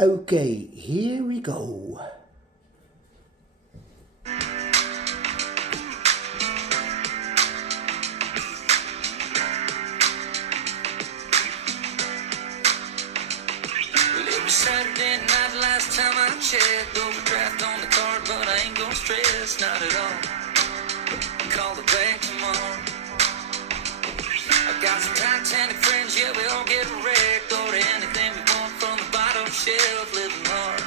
Okay, here we go. Saturday night, last time I checked. Overdraft on the card, but I ain't gonna stress, not at all. Call it back tomorrow. I've got some Titanic friends, yeah, we all get wrecked. Order anything we want from the bottom shelf. Living large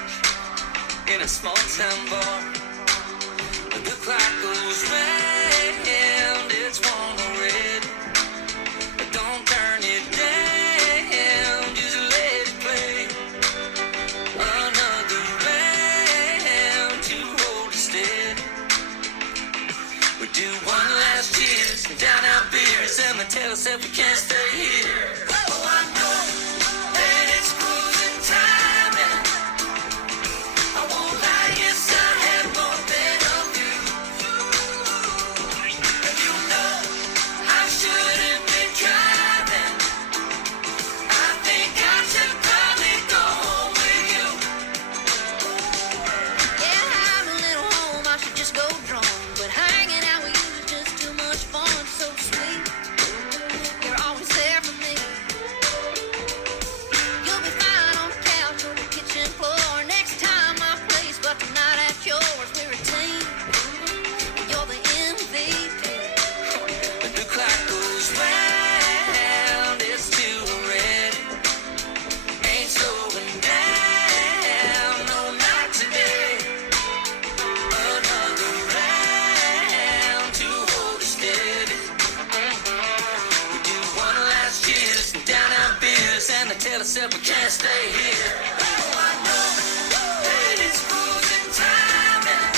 in a small town bar. The clock goes round, it's one already. Don't turn it down, just let it play. Another round to hold it steady. We do one last cheers and down our beers, and then tell ourselves we can't stay here. Oh, I know that it's cruising time, and I won't lie, yes, I have more than a few. And you know I shouldn't be driving. I think I should probably go home with you. Yeah, I'm a little home, I should just go drunk. But hanging out with you is just too much fun, so sweet. You're always there for me. You'll be fine on the couch or the kitchen floor. Next time my place, but tonight at yours. We're a team. You're the MVP. The clock goes round, it's two already. Ain't slowing down, no, not today. Another round to hold it steady. We do one last cheers and down our beers, and I tell ourselves we can't stay here. Oh, I know that it's cruising time, and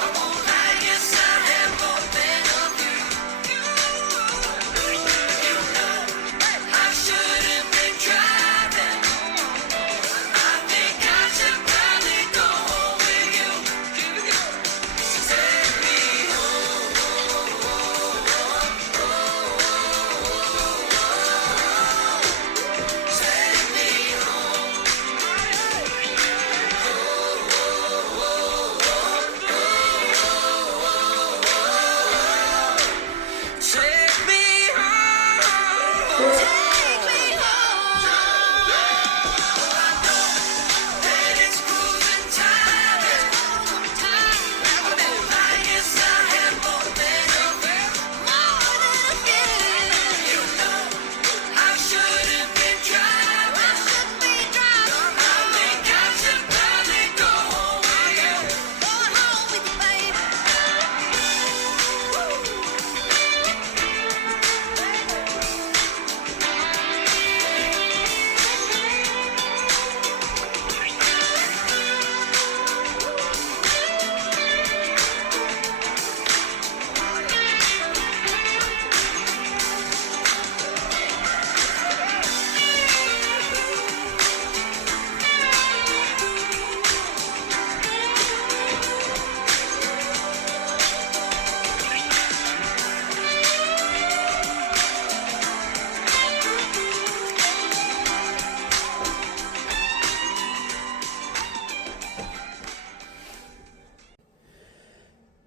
I won't lie, yes, I have more than a few. You know I shouldn't be driving. I think I should probably go home with you. Take me home. Take me home. Take me home. Take me home. I know that it's cruising time. I won't lie, yes, I have more than a few. More than a few. You know I shouldn't be driving. Shouldn't be driving. I think I should probably go home with you. Going home with you, baby.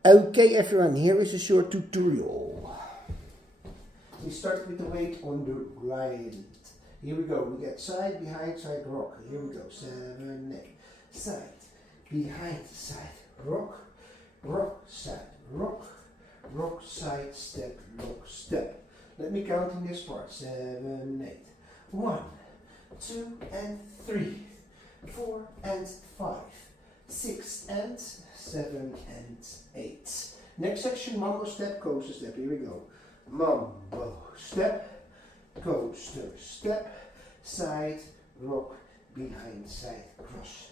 Okay everyone, here is a short tutorial. We start with the weight on the right. Here we go, we get side, behind, side, rock. Here we go, 7, 8. Side, behind, side, rock, rock, side, rock, side, step, lock, step. Let me count in this part, 7, 8. 1, 2 and 3, 4 and 5, 6 and 7 and 8. Next section, mambo step, coaster step. Here we go. Mambo step, coaster step, side, rock, behind, side, cross.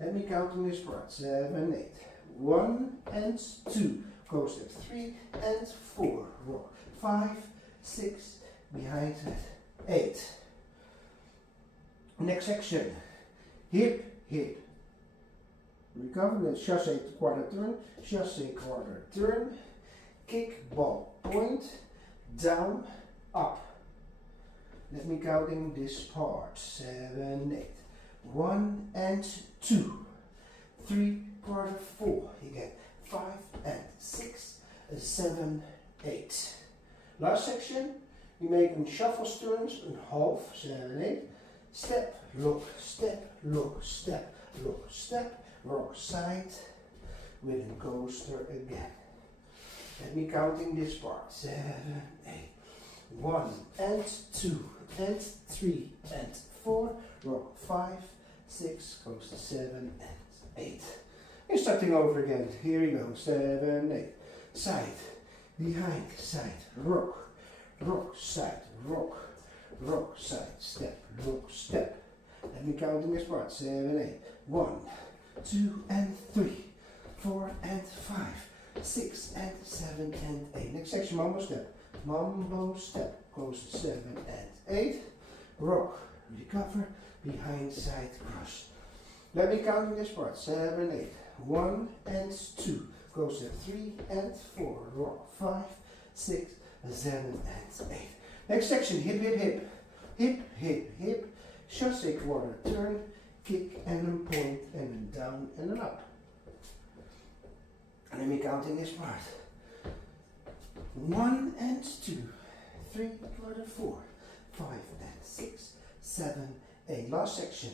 Let me count in this part. 7, 8. 1 and 2. Coaster step. 3 and 4. Rock. 5, 6, behind, side, 8. Next section. Hip, hip. Recover, then chassé quarter turn, chassé quarter turn, kick, ball, point, down, up. Let me count in this part. 7, 8. 1 and 2, 3, quarter 4. You get 5 and 6, 7, 8. Last section, you make in shuffle turns in half, 7, 8. Step, look, step, look, step, look, step, rock side with a coaster again. Let me counting this part. 7, 8. 1 and 2 and 3 and 4. Rock 5, 6, goes to 7 and 8. You're starting over again. Here we go. 7, 8. Side, behind, side, rock, rock, side, rock, rock, side, step, look, step. Let me count in this part. 7, 8. 1, 2 and 3, 4 and 5, 6 and 7 and 8. Next section, mambo step. Mambo step goes to 7 and 8. Rock, recover, behind, side, cross. Let me count in this part. 7, 8. 1 and 2 goes to 3 and 4. Rock 5, 6, 7 and 8. Next section, hip, hip, hip. Hip, hip, hip. Chassé quarter turn, kick and then point and then down and then up. Let me count in this part. 1 and 2, 3, quarter 4, 5 and 6, 7, 8. Last section.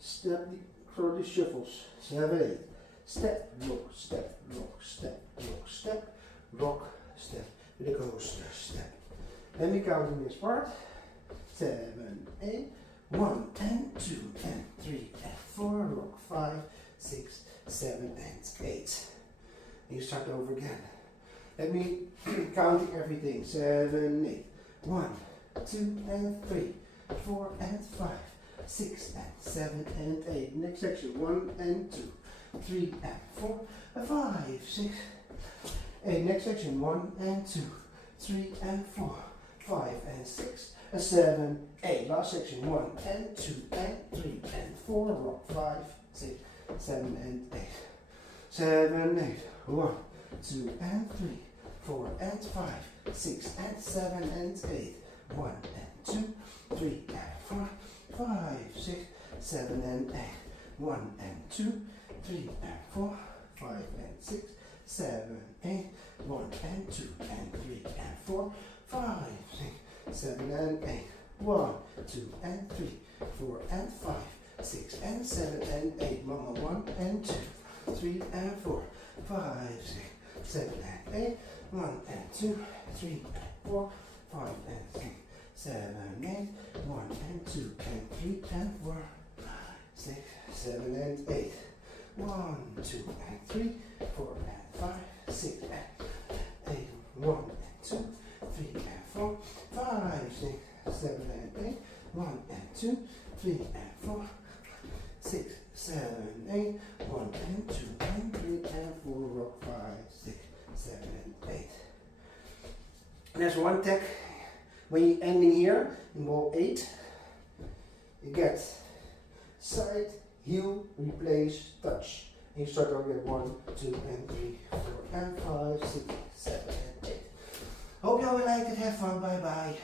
Step for the shuffles. 7, 8. Step, look, step, look, step, look, step, rock, step, with a coaster, step. Let me count in this part. 7, 8. 1 and 2 and 3 and 4. Rock 5, 6, 7 and 8. You start over again. Let me count everything. 7, 8. 1, 2 and 3, 4 and 5, 6 and 7 and 8. Next section. 1 and 2, 3 and 4, 5, 6, 8. Next section. 1 and 2, 3 and 4, 5 and 6, 7, 8. Last section. 1 and 2 and 3 and 4. Rock 5, 6, 7 and 8. 7, 8. 1, 2 and 3, 4 and 5, 6 and 7 and 8. 1 and 2, 3 and 4, 5, 6, 7 and 8. 1 and 2, 3 and 4, 5 and 6, 7, 8. 1 and 2 and 3 and 4, 5, 6, 7 and 8. 1, 2 and 3, 4 and 5, 6 and 7 and 8. Mama 1 and 2, 3 and 4, 5, 6, 7 and 8. 1 and 2, 3 and 4, 5 and 6, 7 and 8. 1 and 2 and 3 and 4, 6, 7 and 8. 1, 2 and 3, 4 and 5, 6 and 8. 1 and 2, 3 and 4, 5, 6, 7 and 8. 1 and 2, 3 and 4, 6, 7 and 8. 1 and 2 and 3 and 4, rock 5, 6, 7 and 8. And there's one tech when you ending here in wall 8. You get side, heel, replace, touch. And you start over at 1, 2 and 3, 4 and 5, 6, 7 and 8. Hope you all liked it. Have fun. Bye bye.